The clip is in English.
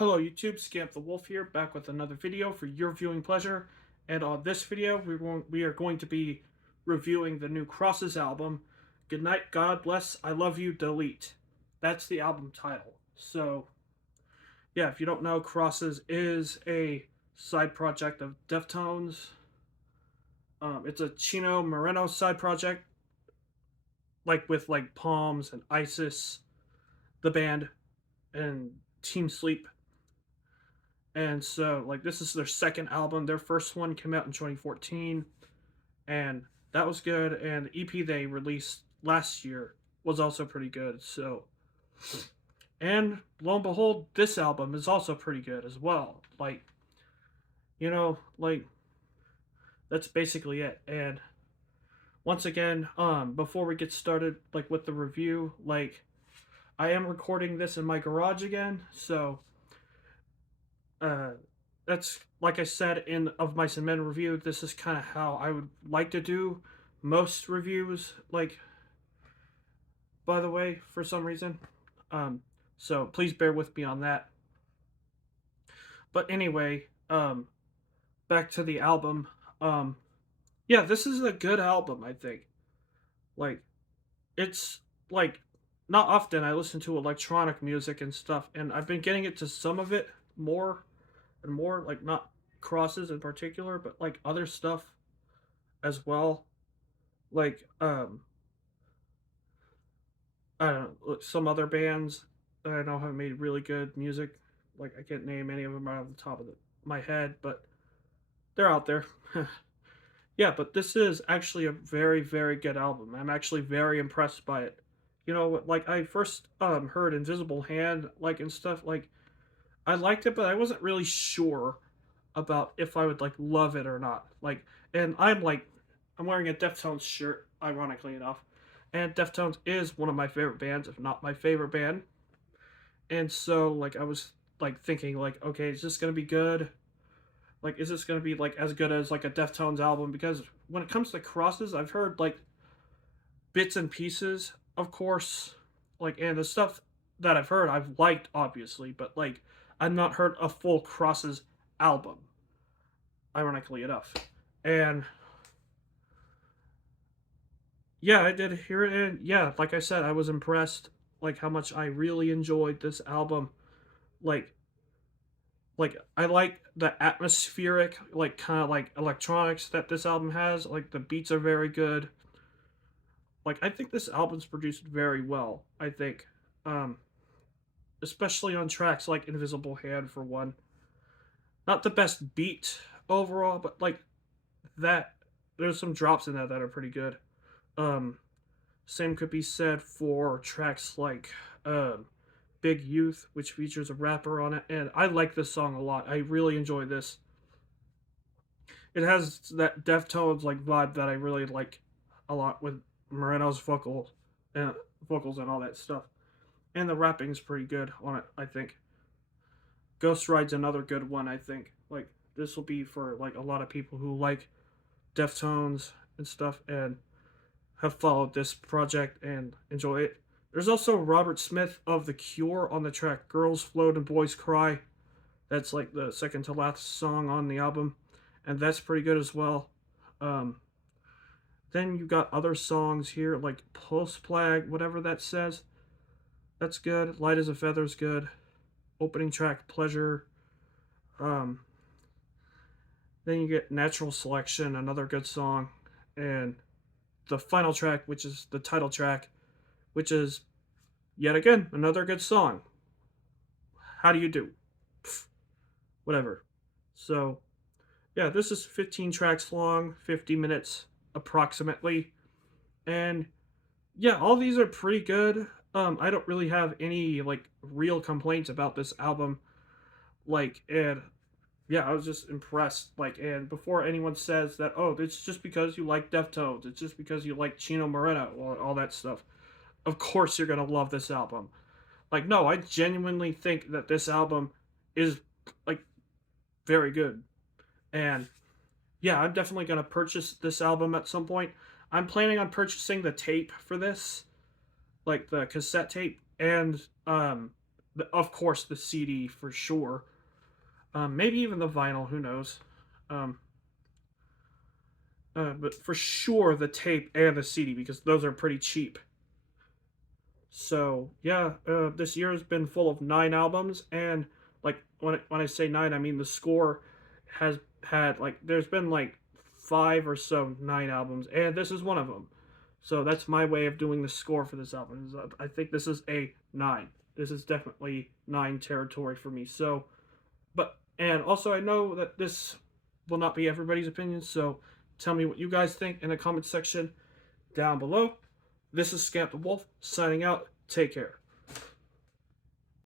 Hello YouTube, Scamp the Wolf here, back with another video for your viewing pleasure. And on this video, we are going to be reviewing the new Crosses album, Goodnight, God Bless, I Love You, Delete. That's the album title. So, yeah, if you don't know, Crosses is a side project of Deftones. It's a Chino Moreno side project, like with like Palms and Isis, the band, and Team Sleep. And so, like, this is their second album. Their first one came out in 2014, and that was good. And the EP they released last year was also pretty good. So, and lo and behold, this album is also pretty good as well. Like, that's basically it. And once again, before we get started, like, with the review, like, I am recording this in my garage again. So, uh, that's like I said in Of Mice and Men review. This is kind of how I would like to do most reviews. Like, by the way, for some reason, um, so please bear with me on that. But anyway, back to the album. Um, yeah, this is a good album. I think. Like, it's like not often I listen to electronic music and stuff, and I've been getting into some of it more and more. Like, not Crosses in particular, but like other stuff as well. Like, I don't know, some other bands that I know have made really good music. Like, I can't name any of them right off the top of my head, but they're out there. Yeah, but this is actually a very, very good album. I'm actually very impressed by it. You know, like I first heard Invisible Hand, like, and stuff. Like, I liked it, but I wasn't really sure about if I would like love it or not. Like, and I'm wearing a Deftones shirt, ironically enough, and Deftones is one of my favorite bands, if not my favorite band. And so, like, I was like thinking, like, okay, is this gonna be good? Like, is this gonna be like as good as like a Deftones album? Because when it comes to Crosses, I've heard like bits and pieces, of course, like, and the stuff that I've heard, I've liked, obviously, but like, I've not heard a full Crosses album, ironically enough. And yeah, I did hear it, and yeah, like I said, I was impressed, like how much I really enjoyed this album. Like, I like the atmospheric, like, kind of like electronics that this album has. Like, the beats are very good. Like, I think this album's produced very well. I think, um, especially on tracks like Invisible Hand for one. Not the best beat overall, but like that, there's some drops in that are pretty good. Um, Same could be said for tracks like Big Youth, which features a rapper on it, and I like this song a lot. I really enjoy this. It has that Deftones like vibe that I really like a lot with Moreno's and vocals and all that stuff. And the rapping's pretty good on it, I think. Ghost Ride's another good one, I think. Like, this will be for like a lot of people who like Deftones and stuff and have followed this project and enjoy it. There's also Robert Smith of The Cure on the track Girls Float and Boys Cry. That's like the second to last song on the album, and that's pretty good as well. Um, then you got other songs here like Pulse Plag, whatever that says. That's good. Light as a Feather's good. Opening track Pleasure. Um, then you get Natural Selection, another good song, and the final track, which is the title track, which is yet again another good song. How do you do? Pff, whatever. So yeah, this is 15 tracks long, 50 minutes approximately, and yeah, all these are pretty good. I don't really have any like real complaints about this album. Like, and yeah, I was just impressed. Like, and before anyone says that, oh, it's just because you like Deftones, it's just because you like Chino Moreno, or all that stuff. Of course, you're gonna love this album. Like, no, I genuinely think that this album is like very good. And yeah, I'm definitely gonna purchase this album at some point. I'm planning on purchasing the tape for this, like the cassette tape, and of course, the CD for sure. Maybe even the vinyl. Who knows? Um, but for sure the tape and the CD because those are pretty cheap. So yeah, this year has been full of 9 albums, and like when I say nine, I mean the score has had like there's been like five or so 9 albums, and this is one of them. So that's my way of doing the score for this album. I think this is a 9. This is definitely 9 territory for me. So, but and also I know that this will not be everybody's opinion. So tell me what you guys think in the comment section down below. This is Scamp the Wolf signing out. Take care.